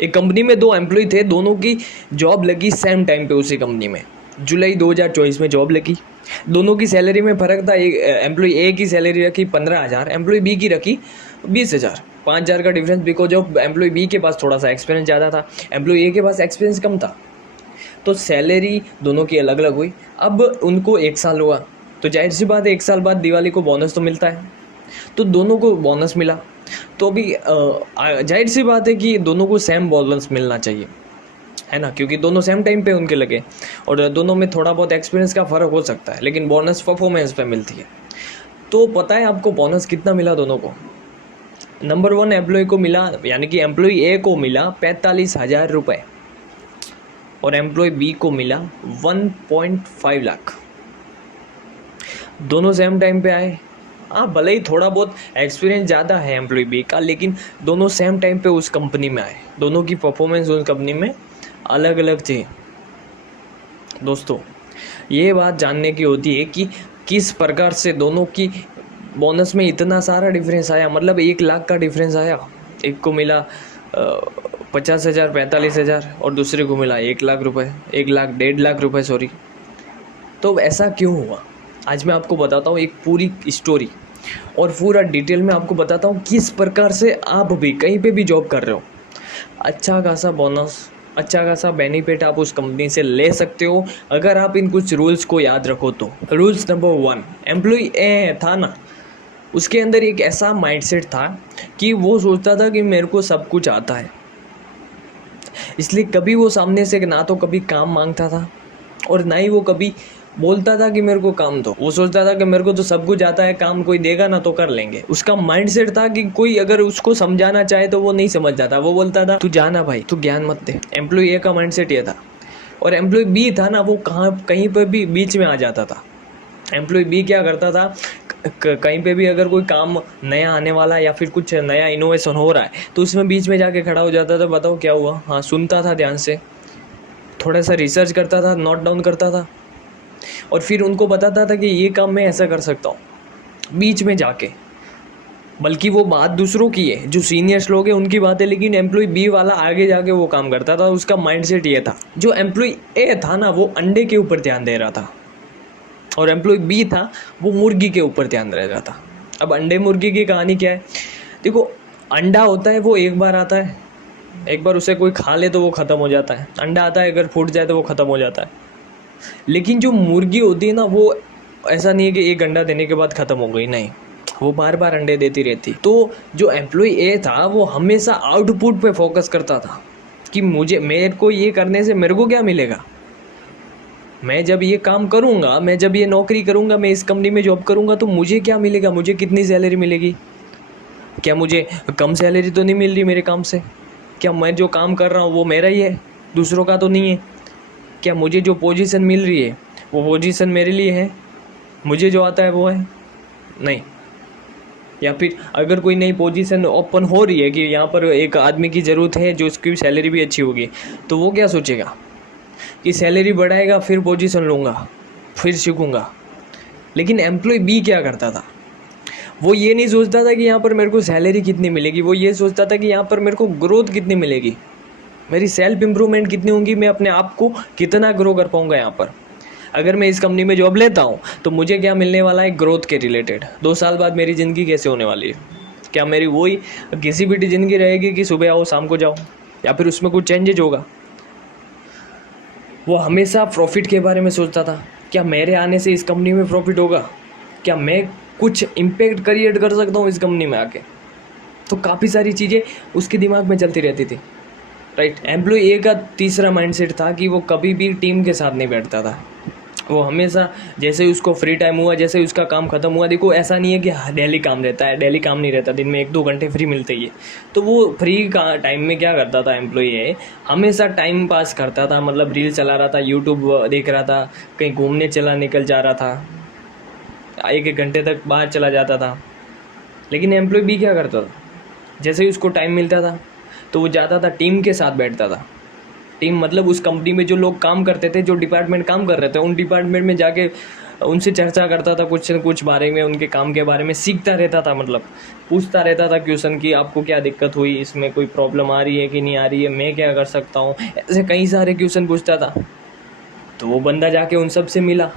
एक कंपनी में दो एम्प्लॉय थे, दोनों की जॉब लगी सेम टाइम पे उसी कंपनी में। जुलाई 2024 में जॉब लगी। दोनों की सैलरी में फ़र्क था। एक एम्प्लॉय ए की सैलरी रखी 15,000, एम्प्लॉय बी की रखी 20,000। 5,000 का difference, because of employ B के पास थोड़ा सा एक्सपीरियंस ज़्यादा था, एम्प्लॉय ए के पास एक्सपीरियंस कम था। तो सैलरी दोनों की अलग अलग हुई। अब उनको 1 साल हुआ, तो जाहिर सी बात है 1 साल बाद दिवाली को बोनस तो मिलता है, तो दोनों को बोनस मिला। तो अभी जाहिर सी बात है कि दोनों को सेम बोनस मिलना चाहिए, है ना, क्योंकि दोनों सेम टाइम पे उनके लगे और दोनों में थोड़ा बहुत एक्सपीरियंस का फ़र्क हो सकता है, लेकिन बोनस परफॉर्मेंस पे मिलती है। तो पता है आपको बोनस कितना मिला दोनों को? नंबर 1 एम्प्लॉय को मिला, यानी कि एम्प्लॉय ए को मिला 45,000 रुपये और एम्प्लॉय बी को मिला 1.5 लाख। दोनों सेम टाइम पे आए। हाँ, भले ही थोड़ा बहुत एक्सपीरियंस ज़्यादा है एम्प्लॉय बी का, लेकिन दोनों सेम टाइम पे उस कंपनी में आए। दोनों की परफॉर्मेंस उस कंपनी में अलग अलग थी। दोस्तों, ये बात जानने की होती है कि किस प्रकार से दोनों की बोनस में इतना सारा डिफरेंस आया, मतलब 1 लाख का डिफरेंस आया। एक को मिला 50,000 45,000 और दूसरे को मिला 1 लाख रुपए, 1 लाख 1.5 लाख रुपए, सॉरी। तो ऐसा क्यों हुआ? आज मैं आपको बताता हूँ एक पूरी स्टोरी और पूरा डिटेल में आपको बताता हूँ किस प्रकार से आप भी कहीं पे भी जॉब कर रहे हो अच्छा खासा बोनस, अच्छा खासा बेनिफिट आप उस कंपनी से ले सकते हो अगर आप इन कुछ रूल्स को याद रखो तो। रूल्स नंबर 1, एम्प्लॉय ए था ना, उसके अंदर एक ऐसा माइंडसेट था कि वो सोचता था कि मेरे को सब कुछ आता है, इसलिए कभी वो सामने से ना तो कभी काम मांगता था और ना ही वो कभी बोलता था कि मेरे को काम दो। वो सोचता था कि मेरे को तो सब कुछ आता है, काम कोई देगा ना तो कर लेंगे। उसका माइंडसेट था कि कोई अगर उसको समझाना चाहे तो वो नहीं समझता था, वो बोलता था तू जाना भाई, तू ज्ञान मत दे। एम्प्लॉय ए का माइंडसेट ये था। और एम्प्लॉय बी था ना, वो कहीं पर भी बीच में आ जाता था। एम्प्लॉय बी क्या करता था, कहीं पे भी अगर कोई काम नया आने वाला या फिर कुछ नया इनोवेशन हो रहा है तो उसमें बीच में जाके खड़ा हो जाता था, बताओ क्या हुआ, हाँ सुनता था ध्यान से, थोड़ा सा रिसर्च करता था, नोट डाउन करता था और फिर उनको बताता था कि ये काम मैं ऐसा कर सकता हूँ बीच में जाके। बल्कि वो बात दूसरों की है, जो सीनियर्स लोग हैं उनकी बात है, लेकिन एम्प्लॉय बी वाला आगे जाके वो काम करता था। उसका माइंडसेट ये था। जो एम्प्लॉय ए था ना, वो अंडे के ऊपर ध्यान दे रहा था और एम्प्लॉय बी था वो मुर्गी के ऊपर ध्यान दे रहा था। अब अंडे मुर्गी की कहानी क्या है? देखो, अंडा होता है वो एक बार आता है, एक बार उसे कोई खा ले तो वो ख़त्म हो जाता है। अंडा आता है, अगर फूट जाए तो वो ख़त्म हो जाता है। लेकिन जो मुर्गी होती है ना, वो ऐसा नहीं है कि एक अंडा देने के बाद ख़त्म हो गई, नहीं, वो बार बार अंडे देती रहती। तो जो एम्प्लॉय ए था वो हमेशा आउटपुट पे फोकस करता था कि मेरे को ये करने से मेरे को क्या मिलेगा, मैं जब ये काम करूँगा, मैं जब ये नौकरी करूँगा, मैं इस कंपनी में जॉब करूँगा तो मुझे क्या मिलेगा, मुझे कितनी सैलरी मिलेगी, क्या मुझे कम सैलरी तो नहीं मिल रही मेरे काम से, क्या मैं जो काम कर रहा हूँ वो मेरा ही है, दूसरों का तो नहीं है, क्या मुझे जो पोजीशन मिल रही है वो पोजीशन मेरे लिए है, मुझे जो आता है वो है, नहीं। या फिर अगर कोई नई पोजीशन ओपन हो रही है कि यहाँ पर एक आदमी की ज़रूरत है जो उसकी सैलरी भी अच्छी होगी, तो वो क्या सोचेगा कि सैलरी बढ़ाएगा फिर पोजीशन लूँगा, फिर सीखूँगा। लेकिन एम्प्लॉय बी क्या करता था, वो ये नहीं सोचता था कि यहाँ पर मेरे को सैलरी कितनी मिलेगी, वो ये सोचता था कि यहाँ पर मेरे को ग्रोथ कितनी मिलेगी, मेरी सेल्फ इम्प्रूवमेंट कितनी होगी, मैं अपने आप को कितना ग्रो कर पाऊँगा यहाँ पर। अगर मैं इस कंपनी में जॉब लेता हूँ तो मुझे क्या मिलने वाला है, ग्रोथ के रिलेटेड। 2 साल बाद मेरी ज़िंदगी कैसे होने वाली है, क्या मेरी वही किसी भी ज़िंदगी रहेगी कि सुबह आओ शाम को जाओ, या फिर उसमें कुछ चेंजेज होगा। वो हमेशा प्रॉफिट के बारे में सोचता था, क्या मेरे आने से इस कंपनी में प्रॉफिट होगा, क्या मैं कुछ इम्पैक्ट क्रिएट कर सकता हूँ इस कंपनी में आके। तो काफ़ी सारी चीज़ें उसके दिमाग में चलती रहती थी, राइट। एम्प्लॉय ए का तीसरा माइंडसेट था कि वो कभी भी टीम के साथ नहीं बैठता था। वो हमेशा जैसे ही उसको फ्री टाइम हुआ, जैसे ही उसका काम ख़त्म हुआ, देखो ऐसा नहीं है कि डेली काम रहता है, डेली काम नहीं रहता, दिन में 1-2 घंटे फ्री मिलते ही है। तो वो फ्री का टाइम में क्या करता था एम्प्लॉय ए, हमेशा टाइम पास करता था, मतलब रील चला रहा था, यूट्यूब देख रहा था, कहीं घूमने निकल जा रहा था, 1-1 घंटे तक बाहर चला जाता था। लेकिन एम्प्लॉय बी क्या करता था, जैसे ही उसको टाइम मिलता था तो वो जाता था टीम के साथ बैठता था। टीम मतलब उस कंपनी में जो लोग काम करते थे, जो डिपार्टमेंट काम कर रहे थे, उन डिपार्टमेंट में जाके उनसे चर्चा करता था कुछ न कुछ बारे में, उनके काम के बारे में सीखता रहता था, मतलब पूछता रहता था क्वेश्चन कि आपको क्या दिक्कत हुई, इसमें कोई प्रॉब्लम आ रही है कि नहीं आ रही है, मैं क्या कर सकता हूँ, ऐसे कई सारे क्वेश्चन पूछता था। तो वो बंदा जाके उन सब से मिला।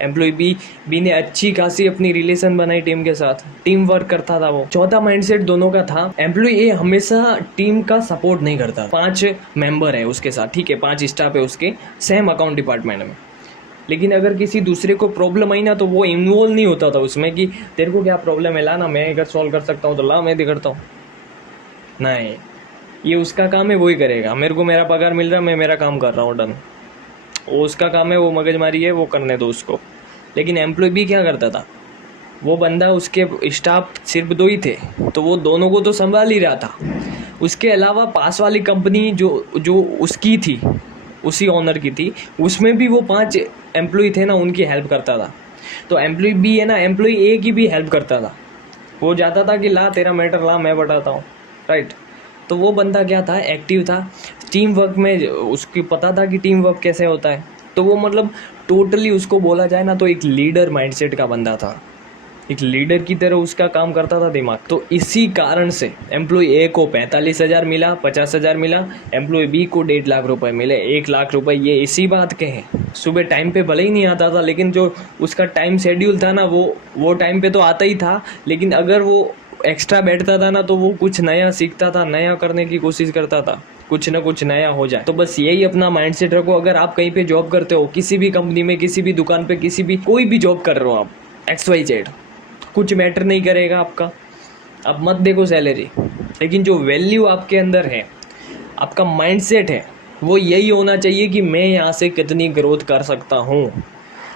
एम्प्लॉय बी ने अच्छी खासी अपनी रिलेशन बनाई टीम के साथ, टीम वर्क करता था वो। चौथा माइंडसेट दोनों का था, एम्प्लॉय ए हमेशा टीम का सपोर्ट नहीं करता। 5 मेंबर है उसके साथ, ठीक है, 5 स्टाफ है उसके सेम अकाउंट डिपार्टमेंट में, लेकिन अगर किसी दूसरे को प्रॉब्लम आई ना तो वो इन्वॉल्व नहीं होता था उसमें कि तेरे को क्या प्रॉब्लम है, ला ना, मैं अगर सॉल्व कर सकता हूँ तो ला, मैं करता हूँ। नहीं, ये उसका काम है, वो ही करेगा। मेरे को मेरा पगार मिल रहा है, मैं मेरा काम कर रहा हूँ, डन। वो उसका काम है, वो मगजमारी है, वो करने दो उसको। लेकिन एम्प्लॉय भी क्या करता था, वो बंदा, उसके स्टाफ सिर्फ 2 ही थे, तो वो दोनों को तो संभाल ही रहा था। उसके अलावा पास वाली कंपनी जो जो उसकी थी, उसी ऑनर की थी, उसमें भी वो 5 एम्प्लॉय थे ना, उनकी हेल्प करता था। तो एम्प्लॉय बी है ना, एम्प्लॉय ए की भी हेल्प करता था। वो जाता था कि ला तेरा मैटर ला, मैं बताता हूँ, राइट। तो वो बंदा क्या था, एक्टिव था टीम वर्क में, उसकी पता था कि टीम वर्क कैसे होता है। तो वो मतलब टोटली उसको बोला जाए ना तो एक लीडर माइंडसेट का बंदा था, एक लीडर की तरह उसका काम करता था दिमाग। तो इसी कारण से एम्प्लॉय ए को 45,000 मिला, 50,000 मिला, एम्प्लॉय बी को 1.5 लाख रुपए मिले, 1 लाख रुपए। ये इसी बात के हैं, सुबह टाइम पे भले ही नहीं आता था, लेकिन जो उसका टाइम शेड्यूल था ना, वो टाइम पे तो आता ही था, लेकिन अगर वो एक्स्ट्रा बैठता था ना तो वो कुछ नया सीखता था, नया करने की कोशिश करता था, कुछ ना कुछ नया हो जाए। तो बस यही अपना माइंडसेट रखो। अगर आप कहीं पे जॉब करते हो, किसी भी कंपनी में, किसी भी दुकान पे, किसी भी कोई भी जॉब कर रहे हो आप, XYZ, कुछ मैटर नहीं करेगा आपका, अब मत देखो सैलरी, लेकिन जो वैल्यू आपके अंदर है, आपका माइंडसेट है, वो यही होना चाहिए कि मैं यहाँ से कितनी ग्रोथ कर सकता हूँ।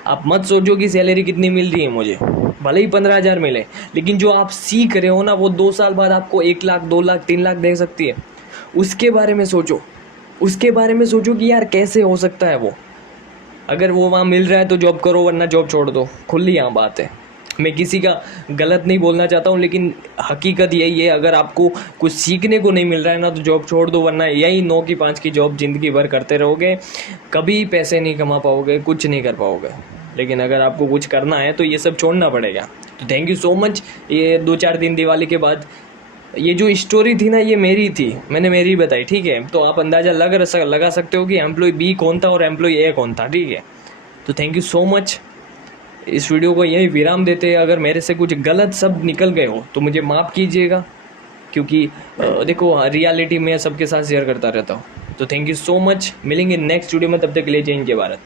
आप मत सोचो कि सैलरी कितनी मिल रही है मुझे, भले ही 15,000 मिले, लेकिन जो आप सीख रहे हो ना, वो 2 साल बाद आपको 1 लाख, 2 लाख, 3 लाख दे सकती है। उसके बारे में सोचो, उसके बारे में सोचो कि यार कैसे हो सकता है वो। अगर वो वहाँ मिल रहा है तो जॉब करो, वरना जॉब छोड़ दो, खुली यहाँ बात है। मैं किसी का गलत नहीं बोलना चाहता हूँ, लेकिन हकीकत यही है, अगर आपको कुछ सीखने को नहीं मिल रहा है ना तो जॉब छोड़ दो, वरना यही 9 की 5 की जॉब ज़िंदगी भर करते रहोगे, कभी पैसे नहीं कमा पाओगे, कुछ नहीं कर पाओगे। लेकिन अगर आपको कुछ करना है तो ये सब छोड़ना पड़ेगा। तो थैंक यू सो मच। ये 2-4 दिन दिवाली के बाद, ये जो स्टोरी थी ना, ये मेरी थी, मैंने मेरी बताई, ठीक है। तो आप अंदाज़ा लगा सकते हो कि एम्प्लॉय बी कौन था और एम्प्लॉय ए कौन था, ठीक है। तो थैंक यू सो मच। इस वीडियो को यही विराम देते हैं। अगर मेरे से कुछ गलत शब्द निकल गए हो तो मुझे माफ़ कीजिएगा, क्योंकि देखो, रियलिटी में सबके साथ शेयर करता रहता हूँ। तो थैंक यू सो मच, मिलेंगे नेक्स्ट वीडियो में, तब तक के लिए जय हिंद, जय भारत।